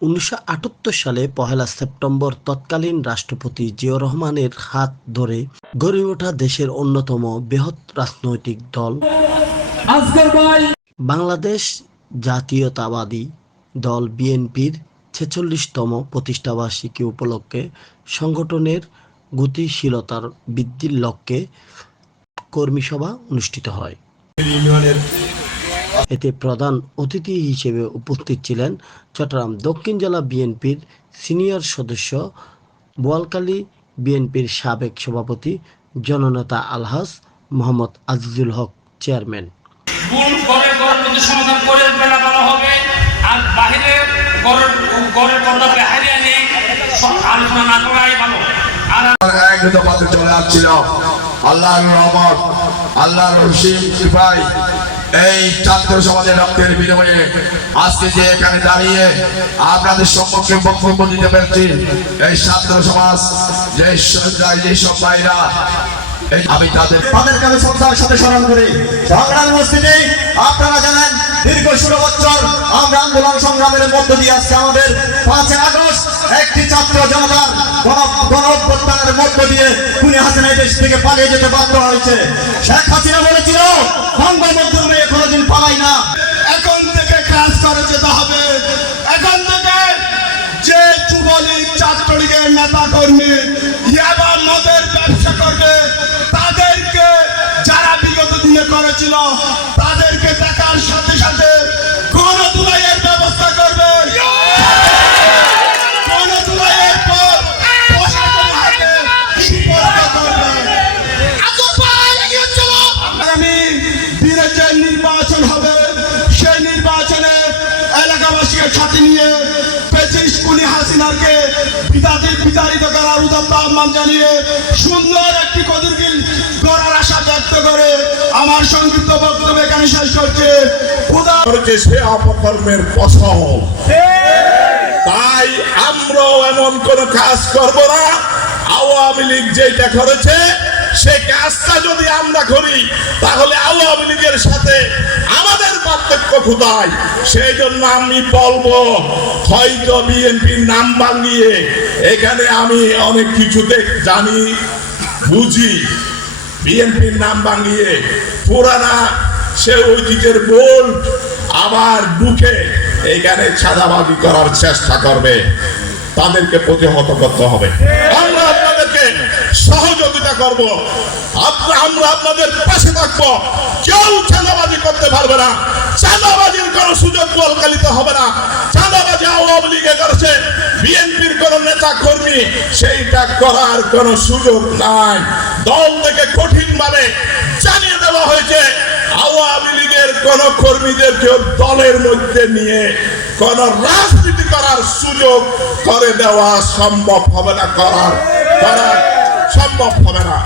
উনিশশো আটাত্তর সালে পহেলা সেপ্টেম্বর তৎকালীন রাষ্ট্রপতি জিয়াউর রহমানের হাত ধরে গড়ে ওঠা দেশের অন্যতম বৃহৎ রাজনৈতিক দল। বাংলাদেশ জাতীয়তাবাদী দল বিএনপির ছেচল্লিশতম প্রতিষ্ঠাবার্ষিকী উপলক্ষে সংগঠনের গতিশীলতার বৃদ্ধির লক্ষ্যে কর্মীসভা অনুষ্ঠিত হয়। ইউনিয়নের এতে প্রধান অতিথি হিসেবে উপস্থিত ছিলেন চট্টগ্রাম দক্ষিণ জেলা বিএনপির সিনিয়র সদস্য বোয়ালকালী বিএনপির সাবেক সভাপতি জননেতা আলহাজ মোহাম্মদ আজিজুল হক চেয়ারম্যান। মূল ঘরের ঘরের সমাধান করে বেলা বলা হবে। আর বাহিরে ঘরের ঘরের কথা বাহিরে নিয়ে আলোচনা না করাই ভালো। আর এক দফাতে চলে আসছিল। আল্লাহর রহমত আল্লাহর রসিম কৃপাই এই ছাত্র সমাজের রক্তের বিনিময়ে আজকে যে এখানে দাঁড়িয়ে আপনাদের সম্পর্কে বক্তব্য দিতে পেরেছি, এই ছাত্র সমাজ, যে যে সব ভাইরা আমি তাদের তাদের কাছে শ্রদ্ধার সাথে স্মরণ করি। সংগ্রাম মসজিদে আপনারা জানেন, দীর্ঘ ষোলো বছর আমরা আন্দোলন সংগ্রামের মধ্য দিয়ে আজকে আমাদের পাঁচই আগস্ট একটি ছাত্র জনতার গণ- গণ অভ্যুত্থানের মধ্য দিয়ে খুনি হাসিনা দেশ থেকে পালিয়ে যেতে বাধ্য হয়েছে। শেখ হাসিনা বলেছিল বঙ্গবন্ধু মেয়ে কোনোদিন পালাই না। এখন থেকে কাজ করে যেতে হবে। এখন থেকে যে যুবলীগ, ছাত্রলীগের নেতা কর্মী ইয়াবা মদের ব্যবসা করবে, তাদেরকে যারা বিগত দিনে করেছিল সাথে নিয়ে পেচিস কুলি হাসিনাকে। বিতাড়িত বিতাড়িত করার উদাত্ত আহ্বান জানিয়ে সুন্দর একটি কদুরকিল করার আশা ব্যক্ত করে আমার সংক্ষিপ্ত বক্তব্য এখানে শেষ করছে। সে অপকর্মের ফসল তাই আমরাও এমন কোন কাজ করব না। আওয়ামী লীগ যেটা করেছে, সে কাজটা যদি আমরা করি, তাহলে আওয়ামী লীগের সাথে কোথায় সেই জন্য আমি বলব, হয়তো বিএনপির নাম ভাঙিয়ে এখানে আমি অনেক কিছু দেখ, জানি, বুঝি। বিএনপির নাম ভাঙিয়ে পুরানা সে বোল্ট আবার ঢুকে এখানে ছাদাবাজি করার চেষ্টা করবে। তাদেরকে প্রতিহত করতে হবে। আমরা আপনাদেরকে সহযোগিতা করব। আমরা আপনাদের পাশে থাকব। কেউ চাঁদাবাজি করতে পারবে না। চাঁদাবাজির কোনো সুযোগ বলকালিতে হবে না। চাঁদাবাজি আওয়ামী লীগে করেছে। বিএনপির কোন নেতা কর্মী সেইটা করার কোনো সুযোগ নাই। দল থেকে কঠিন ভাবে জানিয়ে দেওয়া হয়েছে, আওয়ামী লীগের কোন কর্মীদেরকে দলের মধ্যে নিয়ে কোন রাজনীতি করার সুযোগ করে দেওয়া সম্ভব হবে না, করার করা সম্ভব হবে না।